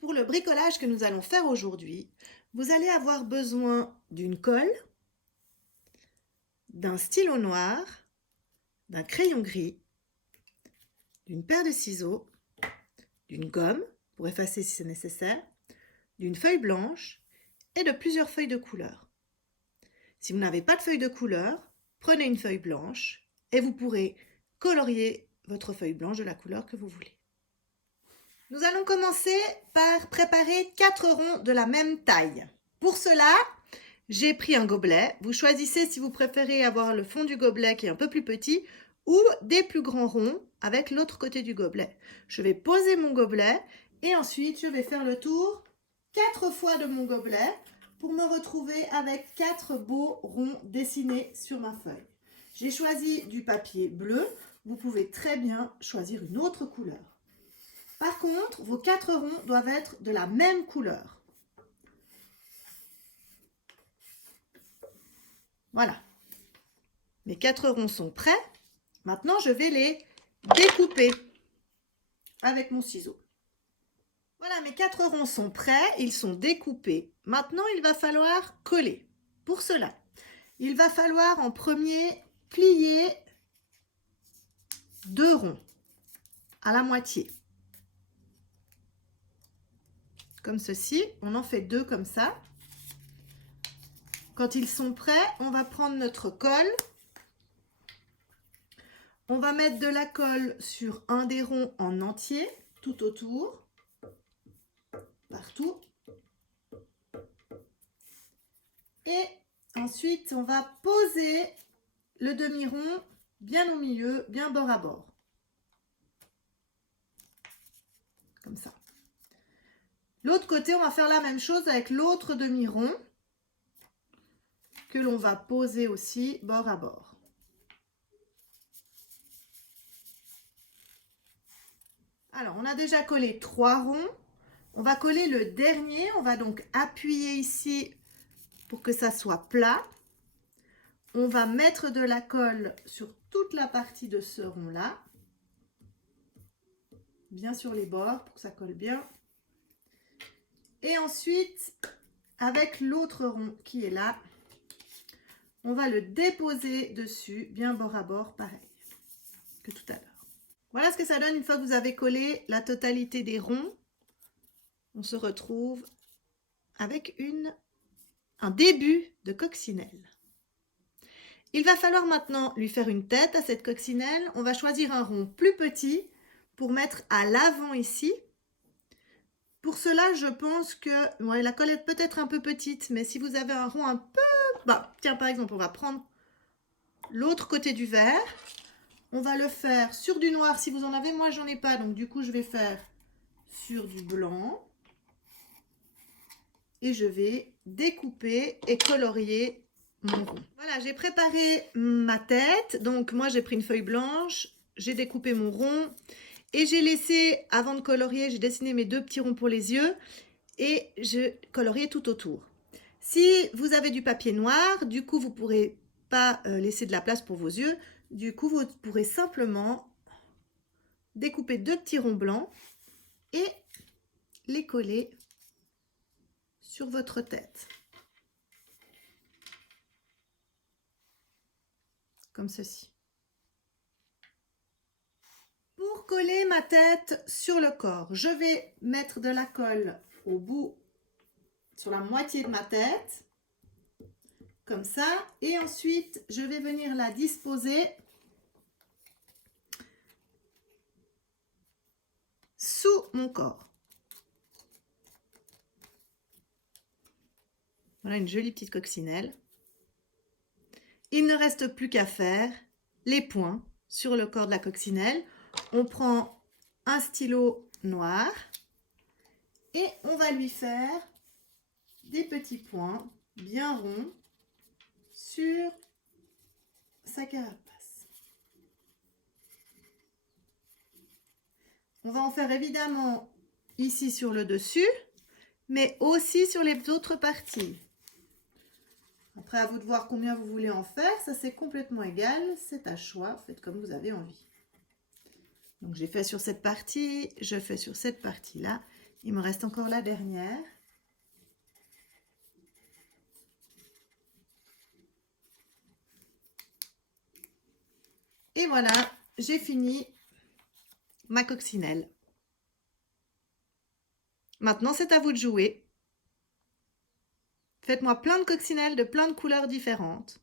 Pour le bricolage que nous allons faire aujourd'hui, vous allez avoir besoin d'une colle, d'un stylo noir, d'un crayon gris, d'une paire de ciseaux, d'une gomme pour effacer si c'est nécessaire, d'une feuille blanche et de plusieurs feuilles de couleur. Si vous n'avez pas de feuille de couleur, prenez une feuille blanche et vous pourrez colorier votre feuille blanche de la couleur que vous voulez. Nous allons commencer par préparer 4 ronds de la même taille. Pour cela, j'ai pris un gobelet. Vous choisissez si vous préférez avoir le fond du gobelet qui est un peu plus petit ou des plus grands ronds avec l'autre côté du gobelet. Je vais poser mon gobelet et ensuite je vais faire le tour 4 fois de mon gobelet pour me retrouver avec 4 beaux ronds dessinés sur ma feuille. J'ai choisi du papier bleu. Vous pouvez très bien choisir une autre couleur. Par contre, vos 4 ronds doivent être de la même couleur. Voilà. Mes 4 ronds sont prêts. Maintenant, je vais les découper avec mon ciseau. Voilà, mes 4 ronds sont prêts. Ils sont découpés. Maintenant, il va falloir coller. Pour cela, il va falloir en premier plier 2 ronds à la moitié. Comme ceci. On en fait 2 comme ça. Quand ils sont prêts, on va prendre notre colle. On va mettre de la colle sur un des ronds en entier, tout autour, partout. Et ensuite, on va poser le demi-rond bien au milieu, bien bord à bord. Comme ça. L'autre côté, on va faire la même chose avec l'autre demi-rond que l'on va poser aussi bord à bord. Alors, on a déjà collé 3 ronds. On va coller le dernier. On va donc appuyer ici pour que ça soit plat. On va mettre de la colle sur toute la partie de ce rond-là. Bien sur les bords pour que ça colle bien. Et ensuite, avec l'autre rond qui est là, on va le déposer dessus, bien bord à bord, pareil que tout à l'heure. Voilà ce que ça donne une fois que vous avez collé la totalité des ronds. On se retrouve avec un début de coccinelle. Il va falloir maintenant lui faire une tête à cette coccinelle. On va choisir un rond plus petit pour mettre à l'avant ici. Pour cela, je pense que la colle est peut-être un peu petite, mais si vous avez un rond un peu... tiens, par exemple, on va prendre l'autre côté du verre. On va le faire sur du noir si vous en avez. Moi, j'en ai pas, donc du coup, je vais faire sur du blanc. Et je vais découper et colorier mon rond. Voilà, j'ai préparé ma tête. Donc, moi, j'ai pris une feuille blanche. J'ai découpé mon rond. Et j'ai laissé, avant de colorier, j'ai dessiné mes 2 petits ronds pour les yeux. Et je coloriais tout autour. Si vous avez du papier noir, du coup, vous ne pourrez pas laisser de la place pour vos yeux. Du coup, vous pourrez simplement découper 2 petits ronds blancs et les coller sur votre tête. Comme ceci. Pour coller ma tête sur le corps, je vais mettre de la colle au bout, sur la moitié de ma tête, comme ça. Et ensuite, je vais venir la disposer sous mon corps. Voilà une jolie petite coccinelle. Il ne reste plus qu'à faire les points sur le corps de la coccinelle. On prend un stylo noir et on va lui faire des petits points bien ronds sur sa carapace. On va en faire évidemment ici sur le dessus, mais aussi sur les autres parties. Après, à vous de voir combien vous voulez en faire. Ça, c'est complètement égal. C'est à choix. Faites comme vous avez envie. Donc, j'ai fait sur cette partie. Je fais sur cette partie-là. Il me reste encore la dernière. Et voilà, j'ai fini ma coccinelle. Maintenant, c'est à vous de jouer. Faites-moi plein de coccinelles de plein de couleurs différentes.